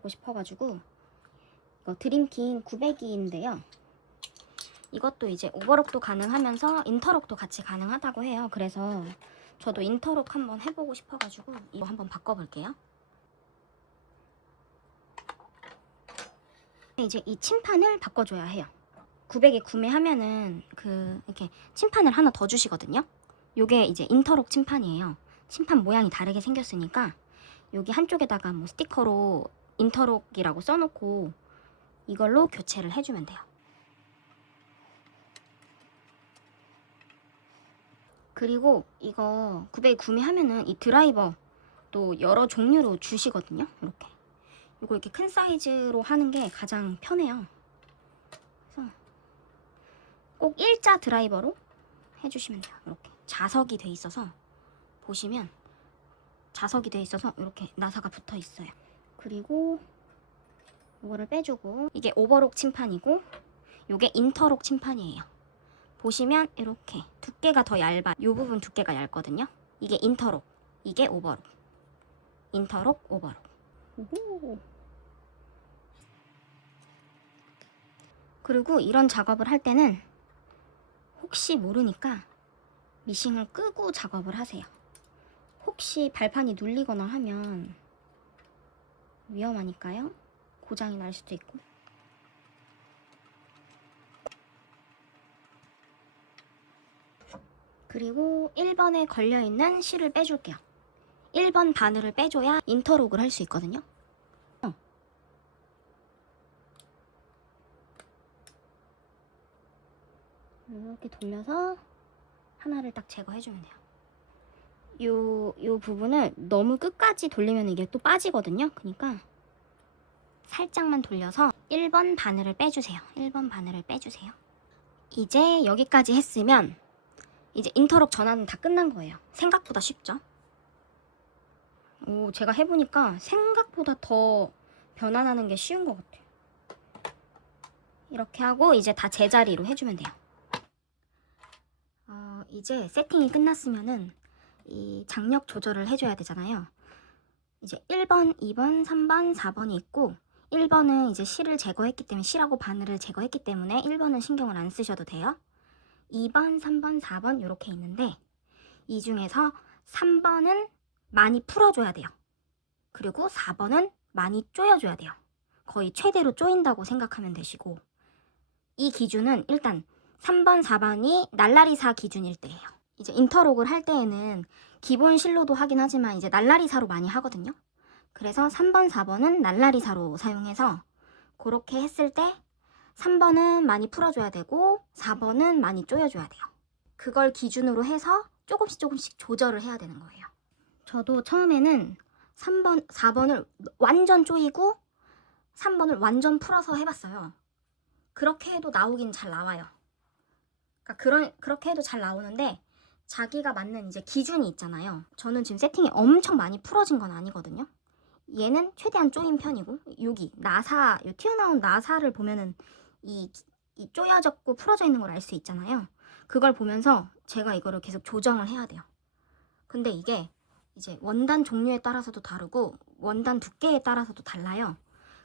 해보고 싶어가지고 이거 드림킨 900이인데요. 이것도 이제 오버록도 가능하면서 인터록도 같이 가능하다고 해요. 그래서 저도 인터록 한번 해보고 싶어가지고 이거 한번 바꿔볼게요. 이제 이 침판을 바꿔줘야 해요. 900에 구매하면은 이렇게 침판을 하나 더 주시거든요. 요게 이제 인터록 침판이에요. 침판 모양이 다르게 생겼으니까 여기 한쪽에다가 뭐 스티커로 인터록이라고 써놓고 이걸로 교체를 해주면 돼요. 그리고 이거 900에 구매하면은 이 드라이버 또 여러 종류로 주시거든요. 이렇게 이거 이렇게 큰 사이즈로 하는 게 가장 편해요. 그래서 꼭 일자 드라이버로 해주시면 돼요. 이렇게 자석이 돼 있어서 보시면 자석이 돼 있어서 이렇게 나사가 붙어 있어요. 그리고 이거를 빼주고 이게 오버록 침판이고 이게 인터록 침판이에요. 보시면 이렇게 두께가 더 얇아. 이 부분 두께가 얇거든요. 이게 인터록, 이게 오버록. 인터록, 오버록. 오호. 그리고 이런 작업을 할 때는 혹시 모르니까 미싱을 끄고 작업을 하세요. 혹시 발판이 눌리거나 하면 위험하니까요. 고장이 날 수도 있고. 그리고 1번에 걸려있는 실을 빼줄게요. 1번 바늘을 빼줘야 인터록을 할 수 있거든요. 이렇게 돌려서 하나를 딱 제거해주면 돼요. 요 부분을 너무 끝까지 돌리면 이게 또 빠지거든요. 그러니까 살짝만 돌려서 1번 바늘을 빼주세요. 1번 바늘을 빼주세요. 이제 여기까지 했으면 이제 인터록 전환은 다 끝난 거예요. 생각보다 쉽죠? 오, 제가 해보니까 생각보다 더 변환하는 게 쉬운 것 같아요. 이렇게 하고 이제 다 제자리로 해주면 돼요. 이제 세팅이 끝났으면은 이 장력 조절을 해줘야 되잖아요. 이제 1번, 2번, 3번, 4번이 있고 1번은 이제 실을 제거했기 때문에 실하고 바늘을 제거했기 때문에 1번은 신경을 안 쓰셔도 돼요. 2번, 3번, 4번 이렇게 있는데 이 중에서 3번은 많이 풀어줘야 돼요. 그리고 4번은 많이 조여줘야 돼요. 거의 최대로 조인다고 생각하면 되시고 이 기준은 일단 3번, 4번이 날라리사 기준일 때예요. 이제 인터록을 할 때에는 기본 실로도 하긴 하지만 이제 날라리사로 많이 하거든요. 그래서 3번, 4번은 날라리사로 사용해서 그렇게 했을 때 3번은 많이 풀어줘야 되고 4번은 많이 조여줘야 돼요. 그걸 기준으로 해서 조금씩 조절을 해야 되는 거예요. 저도 처음에는 3번, 4번을 완전 조이고 3번을 완전 풀어서 해봤어요. 그렇게 해도 나오긴 잘 나와요. 그러니까 그렇게 해도 잘 나오는데 자기가 맞는 이제 기준이 있잖아요. 저는 지금 세팅이 엄청 많이 풀어진 건 아니거든요. 얘는 최대한 조인 편이고 여기 나사, 요 튀어나온 나사를 보면은 이 조여졌고 풀어져 있는 걸 알 수 있잖아요. 그걸 보면서 제가 이거를 계속 조정을 해야 돼요. 근데 이게 이제 원단 종류에 따라서도 다르고 원단 두께에 따라서도 달라요.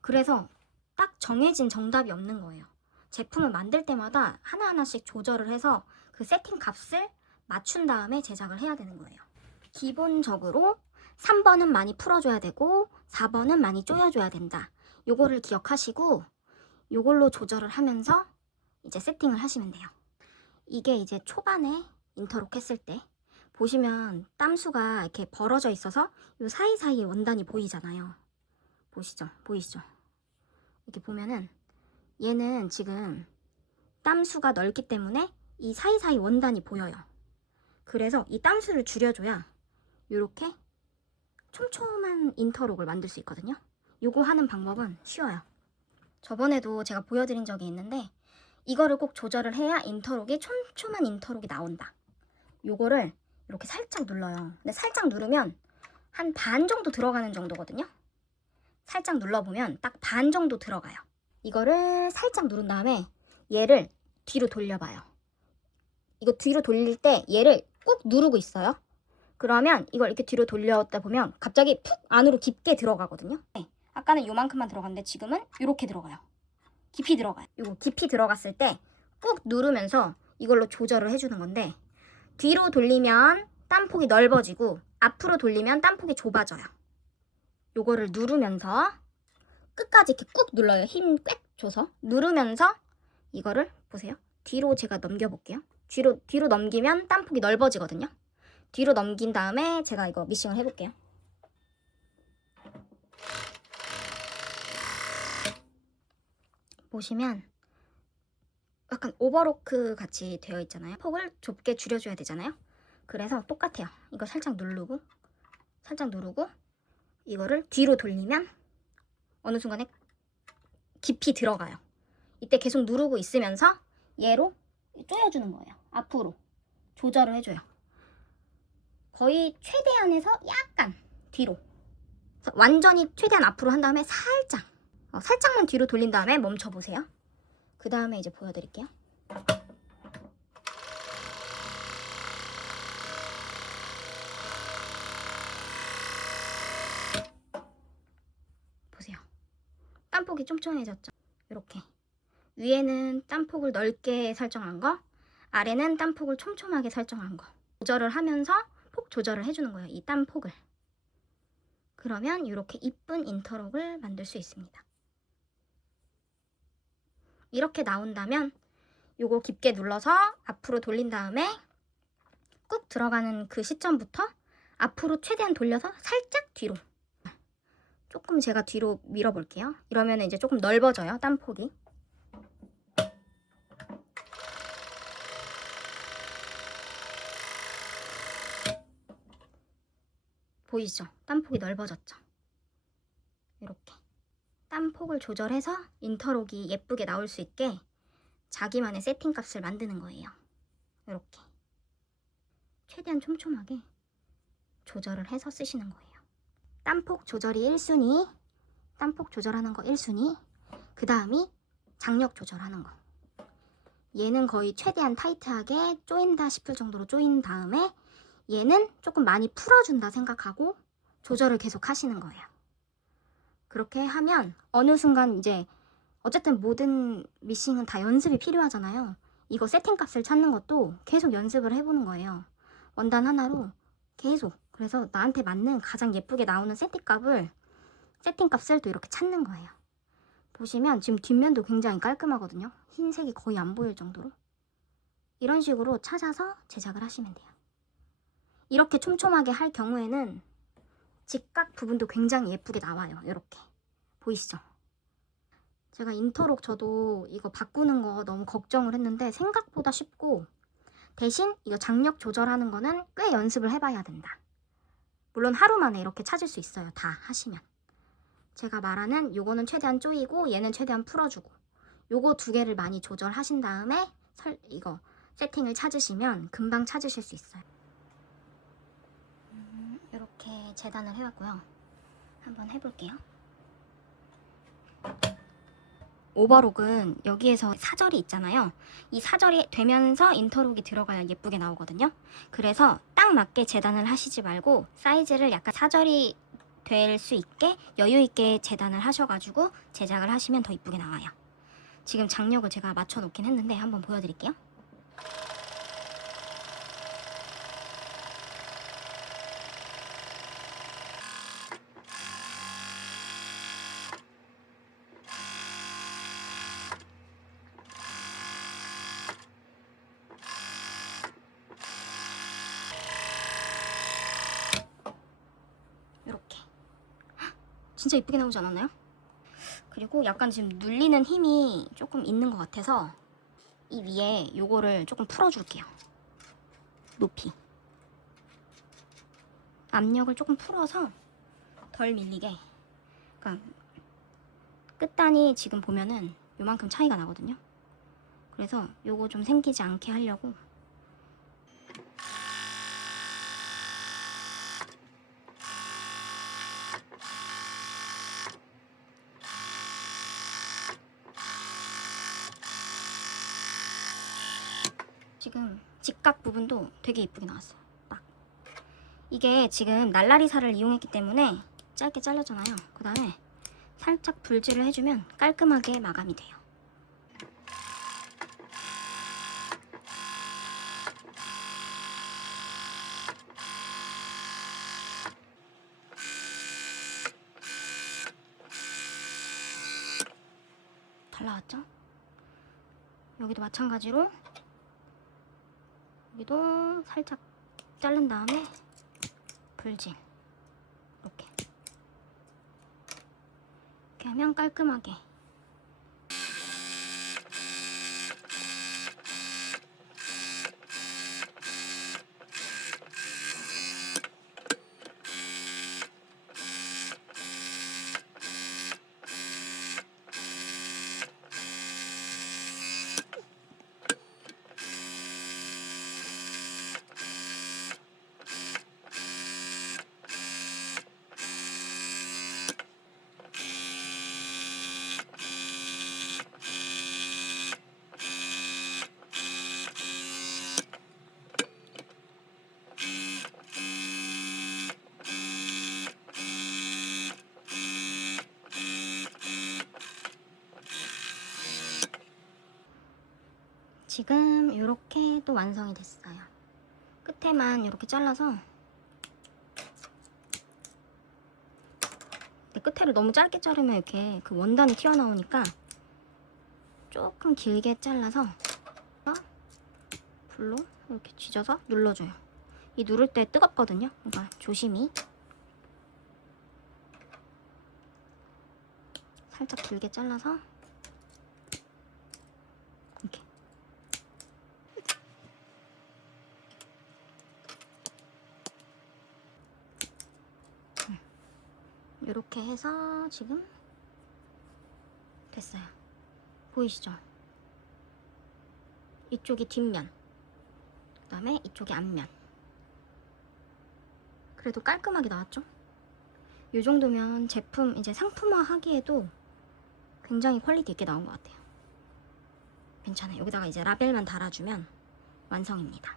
그래서 딱 정해진 정답이 없는 거예요. 제품을 만들 때마다 하나하나씩 조절을 해서 그 세팅 값을 맞춘 다음에 제작을 해야 되는 거예요. 기본적으로 3번은 많이 풀어줘야 되고 4번은 많이 조여줘야 된다. 요거를 기억하시고 요걸로 조절을 하면서 이제 세팅을 하시면 돼요. 이게 이제 초반에 인터록 했을 때 보시면 땀수가 이렇게 벌어져 있어서 요 사이사이에 원단이 보이잖아요. 보이시죠? 이렇게 보면은 얘는 지금 땀수가 넓기 때문에 이 사이사이 원단이 보여요. 그래서 이 땀수를 줄여줘야 이렇게 촘촘한 인터록을 만들 수 있거든요. 요거 하는 방법은 쉬워요. 저번에도 제가 보여드린 적이 있는데 이거를 꼭 조절을 해야 인터록이 촘촘한 인터록이 나온다. 요거를 이렇게 살짝 눌러요. 근데 살짝 누르면 한 반 정도 들어가는 정도거든요. 살짝 눌러보면 딱 반 정도 들어가요. 이거를 살짝 누른 다음에 얘를 뒤로 돌려봐요. 이거 뒤로 돌릴 때 얘를 꾹 누르고 있어요. 그러면 이걸 이렇게 뒤로 돌렸다 보면 갑자기 푹 안으로 깊게 들어가거든요. 네, 아까는 요만큼만 들어갔는데 지금은 이렇게 들어가요. 깊이 들어가요. 이거 깊이 들어갔을 때 꾹 누르면서 이걸로 조절을 해주는 건데, 뒤로 돌리면 땀폭이 넓어지고 앞으로 돌리면 땀폭이 좁아져요. 요거를 누르면서 끝까지 이렇게 꾹 눌러요. 힘 꽤 줘서 누르면서 이거를 보세요. 뒤로 제가 넘겨볼게요. 뒤로 넘기면 땀폭이 넓어지거든요. 뒤로 넘긴 다음에 제가 이거 미싱을 해볼게요. 보시면 약간 오버로크 같이 되어 있잖아요. 폭을 좁게 줄여줘야 되잖아요. 그래서 똑같아요. 이거 살짝 누르고 이거를 뒤로 돌리면 어느 순간에 깊이 들어가요. 이때 계속 누르고 있으면서 얘로 조여주는 거예요. 앞으로 조절을 해줘요. 거의 최대한에서 약간 뒤로, 완전히 최대한 앞으로 한 다음에 살짝만 뒤로 돌린 다음에 멈춰보세요. 그 다음에 이제 보여드릴게요. 보세요. 땀폭이 촘촘해졌죠? 이렇게 위에는 땀폭을 넓게 설정한 거, 아래는 땀폭을 촘촘하게 설정한 거 조절을 하면서 폭 조절을 해주는 거예요. 이 땀폭을. 그러면 이렇게 이쁜 인터록을 만들 수 있습니다. 이렇게 나온다면 요거 깊게 눌러서 앞으로 돌린 다음에 꾹 들어가는 그 시점부터 앞으로 최대한 돌려서 살짝 뒤로, 조금 제가 뒤로 밀어볼게요. 이러면 이제 조금 넓어져요, 땀폭이. 보이시죠? 땀폭이 넓어졌죠? 이렇게 땀폭을 조절해서 인터록이 예쁘게 나올 수 있게 자기만의 세팅 값을 만드는 거예요. 이렇게 최대한 촘촘하게 조절을 해서 쓰시는 거예요. 땀폭 조절이 1순위, 땀폭 조절하는 거 1순위, 그 다음이 장력 조절하는 거. 얘는 거의 최대한 타이트하게 조인다 싶을 정도로 조인 다음에 얘는 조금 많이 풀어준다 생각하고 조절을 계속 하시는 거예요. 그렇게 하면 어느 순간 이제 어쨌든 모든 미싱은 다 연습이 필요하잖아요. 이거 세팅 값을 찾는 것도 계속 연습을 해보는 거예요. 원단 하나로 계속. 그래서 나한테 맞는 가장 예쁘게 나오는 세팅 값을 또 이렇게 찾는 거예요. 보시면 지금 뒷면도 굉장히 깔끔하거든요. 흰색이 거의 안 보일 정도로. 이런 식으로 찾아서 제작을 하시면 돼요. 이렇게 촘촘하게 할 경우에는 직각 부분도 굉장히 예쁘게 나와요. 이렇게 보이시죠? 제가 인터록 저도 이거 바꾸는 거 너무 걱정을 했는데 생각보다 쉽고, 대신 이거 장력 조절하는 거는 꽤 연습을 해봐야 된다. 물론 하루 만에 이렇게 찾을 수 있어요. 다 하시면. 제가 말하는 요거는 최대한 조이고 얘는 최대한 풀어주고 요거 두 개를 많이 조절하신 다음에 이거 세팅을 찾으시면 금방 찾으실 수 있어요. 이렇게 재단을 해왔고요. 한번 해볼게요. 오버록은 여기에서 사절이 있잖아요. 이 사절이 되면서 인터록이 들어가야 예쁘게 나오거든요. 그래서 딱 맞게 재단을 하시지 말고 사이즈를 약간 사절이 될 수 있게 여유 있게 재단을 하셔가지고 제작을 하시면 더 이쁘게 나와요. 지금 장력을 제가 맞춰 놓긴 했는데 한번 보여드릴게요. 이렇게 진짜 이쁘게 나오지 않았나요? 그리고 약간 지금 눌리는 힘이 조금 있는 것 같아서 이 위에 요거를 조금 풀어줄게요. 높이 압력을 조금 풀어서 덜 밀리게. 그러니까 끝단이 지금 보면은 요만큼 차이가 나거든요. 그래서 요거 좀 생기지 않게 하려고 지금 직각 부분도 되게 이쁘게 나왔어요. 딱 이게 지금 날라리살을 이용했기 때문에 짧게 잘렸잖아요. 그 다음에 살짝 불질을 해주면 깔끔하게 마감이 돼요. 잘 나왔죠? 여기도 마찬가지로 여기도 살짝 자른 다음에 불질 이렇게 하면 깔끔하게. 지금 이렇게 또 완성이 됐어요. 끝에만 이렇게 잘라서, 끝에를 너무 짧게 자르면 이렇게 그 원단이 튀어나오니까 조금 길게 잘라서 불로 이렇게 쥐져서 눌러줘요. 이 누를 때 뜨겁거든요. 그러니까 조심히 살짝 길게 잘라서 이렇게. 이렇게 해서 지금 됐어요. 보이시죠? 이쪽이 뒷면, 그 다음에 이쪽이 앞면. 그래도 깔끔하게 나왔죠? 이 정도면 제품 이제 상품화 하기에도 굉장히 퀄리티 있게 나온 것 같아요. 괜찮아요. 여기다가 이제 라벨만 달아주면 완성입니다.